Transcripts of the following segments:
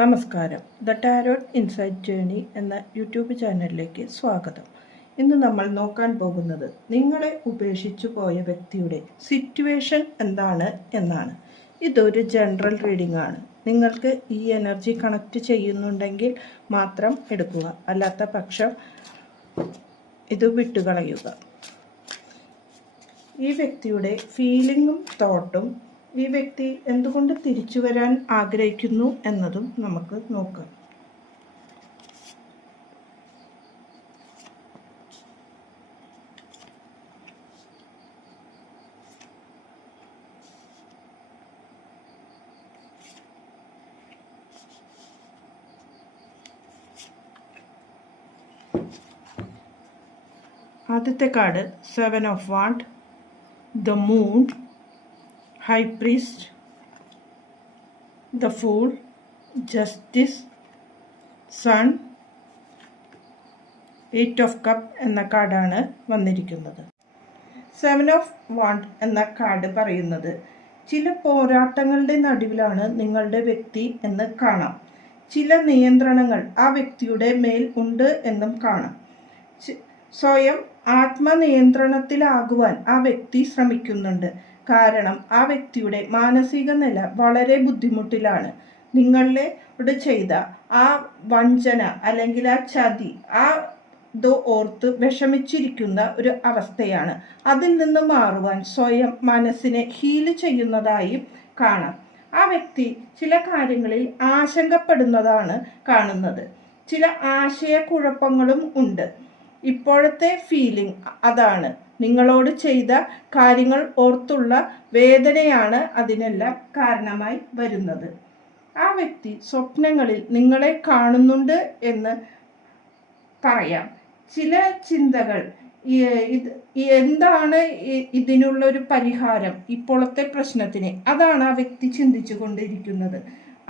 നമസ്കാരം. The tarot insight journey എന്ന YouTube ചാനലിലേക്ക് സ്വാഗതം. ഇന്ന് നമ്മൾ നോക്കാൻ പോകുന്നത് നിങ്ങളെ ഉപേക്ഷിച്ചു പോയ വ്യക്തിയുടെ സിറ്റുവേഷൻ എന്താണ് എന്നാണ്. ഇതൊരു ജനറൽ റീഡിംഗ് ആണ്. നിങ്ങൾക്ക് ഈ എനർജി കണക്റ്റ് ചെയ്യുന്നുണ്ടെങ്കിൽ മാത്രം എടുക്കുക, അല്ലാത്ത പക്ഷം ഇത് വിട്ടുകളയുക. ഈ വ്യക്തിയുടെ ഫീലിങ്ങും തോട്ടും ഈ വ്യക്തി എന്തുകൊണ്ട് തിരിച്ചു വരാൻ ആഗ്രഹിക്കുന്നു എന്നതും നമുക്ക് നോക്കാം. ആദ്യത്തെ card 7 of wand, the moon, high priest, the fool, justice, sun, 8 of cup എന്ന കാർഡാണ് വന്നിരിക്കുന്നത്. 7 ഓഫ് വാണ്ട് എന്ന കാർഡ് പറയുന്നത് ചില പോരാട്ടങ്ങളുടെ നടുവിലാണ് നിങ്ങളുടെ വ്യക്തി എന്ന് കാണാം. ചില നിയന്ത്രണങ്ങൾ ആ വ്യക്തിയുടെ മേൽ ഉണ്ട് എന്നും കാണാം. സ്വയം ആത്മനിയന്ത്രണത്തിലാകുവാൻ ആ വ്യക്തി ശ്രമിക്കുന്നുണ്ട്. കാരണം ആ വ്യക്തിയുടെ മാനസിക നില വളരെ ബുദ്ധിമുട്ടിലാണ്. നിങ്ങളോട് ചെയ്ത ആ വഞ്ചന അല്ലെങ്കിൽ ആ ചതി ഇത് ഓർത്ത് വിഷമിച്ചിരിക്കുന്ന ഒരു അവസ്ഥയാണ്. അതിൽ നിന്ന് മാറുവാൻ സ്വയം മനസ്സിനെ ഹീല് ചെയ്യുന്നതായും കാണാം. ആ വ്യക്തി ചില കാര്യങ്ങളിൽ ആശങ്കപ്പെടുന്നതാണ് കാണുന്നത്. ചില ആശയക്കുഴപ്പങ്ങളും ഉണ്ട്. ഇപ്പോഴത്തെ ഫീലിംഗ് അതാണ്. നിങ്ങളോട് ചെയ്ത കാര്യങ്ങൾ ഓർത്തുള്ള വേദനയാണ് അതിനെല്ലാം കാരണമായി വരുന്നത്. ആ വ്യക്തി സ്വപ്നങ്ങളിൽ നിങ്ങളെ കാണുന്നുണ്ട് എന്ന് പറയാം. ചില ചിന്തകൾ, എന്താണ് ഇതിനുള്ളൊരു പരിഹാരം ഇപ്പോഴത്തെ പ്രശ്നത്തിന്, അതാണ് ആ വ്യക്തി ചിന്തിച്ചു കൊണ്ടിരിക്കുന്നത്.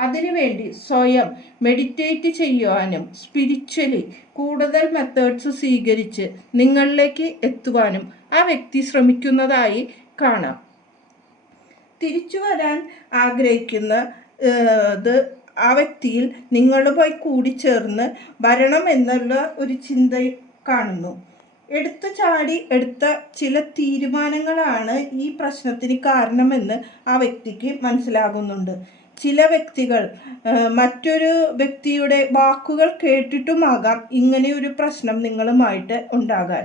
അതിനുവേണ്ടി സ്വയം മെഡിറ്റേറ്റ് ചെയ്യുവാനും സ്പിരിച്വലി കൂടുതൽ മെത്തേഡ്സ് സ്വീകരിച്ച് നിങ്ങളിലേക്ക് എത്തുവാനും ആ വ്യക്തി ശ്രമിക്കുന്നതായി കാണാം. തിരിച്ചു വരാൻ ആഗ്രഹിക്കുന്ന ആ വ്യക്തിയിൽ നിങ്ങളുമായി കൂടിച്ചേർന്ന് വരണം എന്നുള്ള ഒരു ചിന്ത കാണുന്നു. എടുത്തു ചാടി എടുത്ത ചില തീരുമാനങ്ങളാണ് ഈ പ്രശ്നത്തിന് കാരണമെന്ന് ആ വ്യക്തിക്ക് മനസ്സിലാകുന്നുണ്ട്. ചില വ്യക്തികൾ മറ്റൊരു വ്യക്തിയുടെ വാക്കുകൾ കേട്ടിട്ടുമാകാം ഇങ്ങനെ ഒരു പ്രശ്നം നിങ്ങളുമായിട്ട് ഉണ്ടാകാൻ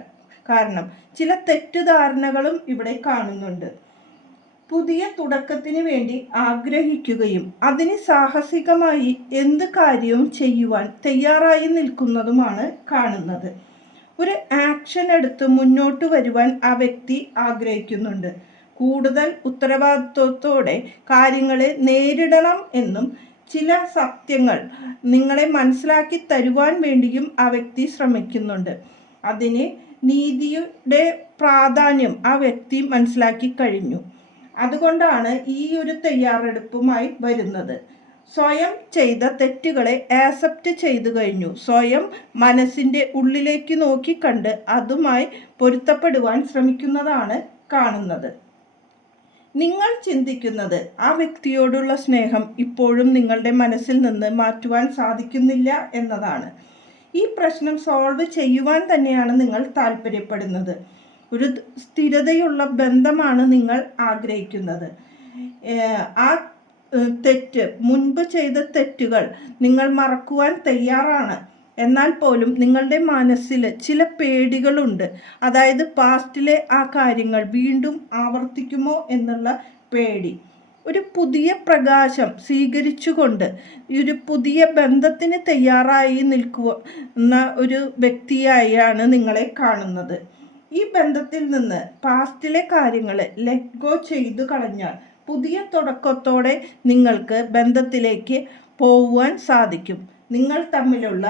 കാരണം. ചില തെറ്റിദ്ധാരണകളും ഇവിടെ കാണുന്നുണ്ട്. പുതിയ തുടക്കത്തിന് വേണ്ടി ആഗ്രഹിക്കുകയും അതിന് സാഹസികമായി എന്ത് കാര്യവും ചെയ്യുവാൻ തയ്യാറായി നിൽക്കുന്നതുമാണ് കാണുന്നത്. ഒരു ആക്ഷൻ എടുത്ത് മുന്നോട്ട് വരുവാൻ ആ വ്യക്തി ആഗ്രഹിക്കുന്നുണ്ട്. കൂടുതൽ ഉത്തരവാദിത്വത്തോടെ കാര്യങ്ങളെ നേരിടണം എന്നും ചില സത്യങ്ങൾ നിങ്ങളെ മനസ്സിലാക്കി തരുവാൻ വേണ്ടിയും ആ വ്യക്തി ശ്രമിക്കുന്നുണ്ട്. അതിന് നീതിയുടെ പ്രാധാന്യം ആ വ്യക്തി മനസ്സിലാക്കി കഴിഞ്ഞു. അതുകൊണ്ടാണ് ഈ ഒരു തയ്യാറെടുപ്പുമായി വരുന്നത്. സ്വയം ചെയ്ത തെറ്റുകളെ ആക്സെപ്റ്റ് ചെയ്തു കഴിഞ്ഞു. സ്വയം മനസ്സിൻ്റെ ഉള്ളിലേക്ക് നോക്കിക്കണ്ട് അതുമായി പൊരുത്തപ്പെടുവാൻ ശ്രമിക്കുന്നതാണ് കാണുന്നത്. നിങ്ങൾ ചിന്തിക്കുന്നത് ആ വ്യക്തിയോടുള്ള സ്നേഹം ഇപ്പോഴും നിങ്ങളുടെ മനസ്സിൽ നിന്ന് മാറ്റുവാൻ സാധിക്കുന്നില്ല എന്നതാണ്. ഈ പ്രശ്നം സോൾവ് ചെയ്യുവാൻ തന്നെയാണ് നിങ്ങൾ താല്പര്യപ്പെടുന്നത്. ഒരു സ്ഥിരതയുള്ള ബന്ധമാണ് നിങ്ങൾ ആഗ്രഹിക്കുന്നത്. ആ മുൻപ് ചെയ്ത തെറ്റുകൾ നിങ്ങൾ മറക്കുവാൻ തയ്യാറാണ്. എന്നാൽ പോലും നിങ്ങളുടെ മനസ്സിൽ ചില പേടികളുണ്ട്. അതായത് പാസ്റ്റിലെ ആ കാര്യങ്ങൾ വീണ്ടും ആവർത്തിക്കുമോ എന്നുള്ള പേടി. ഒരു പുതിയ പ്രകാശം സ്വീകരിച്ചുകൊണ്ട് ഒരു പുതിയ ബന്ധത്തിന് തയ്യാറായി നിൽക്കുന്ന ഒരു വ്യക്തിയായാണ് നിങ്ങളെ കാണുന്നത്. ഈ ബന്ധത്തിൽ നിന്ന് പാസ്റ്റിലെ കാര്യങ്ങൾ ലെറ്റ് ഗോ ചെയ്തു കളഞ്ഞാൽ പുതിയ തുടക്കത്തോടെ നിങ്ങൾക്ക് ബന്ധത്തിലേക്ക് പോകുവാൻ സാധിക്കും. നിങ്ങൾ തമ്മിലുള്ള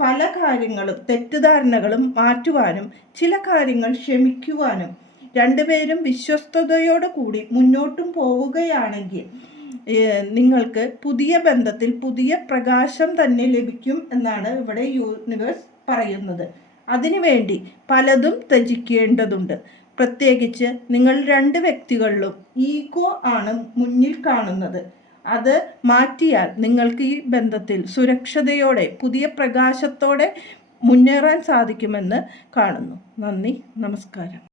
പല കാര്യങ്ങളും തെറ്റിദ്ധാരണകളും മാറ്റുവാനും ചില കാര്യങ്ങൾ ക്ഷമിക്കുവാനും രണ്ടുപേരും വിശ്വസ്തയോടു കൂടി മുന്നോട്ടും പോവുകയാണെങ്കിൽ നിങ്ങൾക്ക് പുതിയ ബന്ധത്തിൽ പുതിയ പ്രകാശം തന്നെ ലഭിക്കും എന്നാണ് ഇവിടെ യൂണിവേഴ്സ് പറയുന്നത്. അതിനുവേണ്ടി പലതും ത്യജിക്കേണ്ടതുണ്ട്. പ്രത്യേകിച്ച് നിങ്ങൾ രണ്ട് വ്യക്തികളിലും ഈഗോ ആണ് മുന്നിൽ കാണുന്നത്. അത് മാറ്റിയാൽ നിങ്ങൾക്ക് ഈ ബന്ധത്തിൽ സുരക്ഷതയോടെ പുതിയ പ്രകാശത്തോടെ മുന്നേറാൻ സാധിക്കുമെന്ന് കാണുന്നു. നന്ദി, നമസ്കാരം.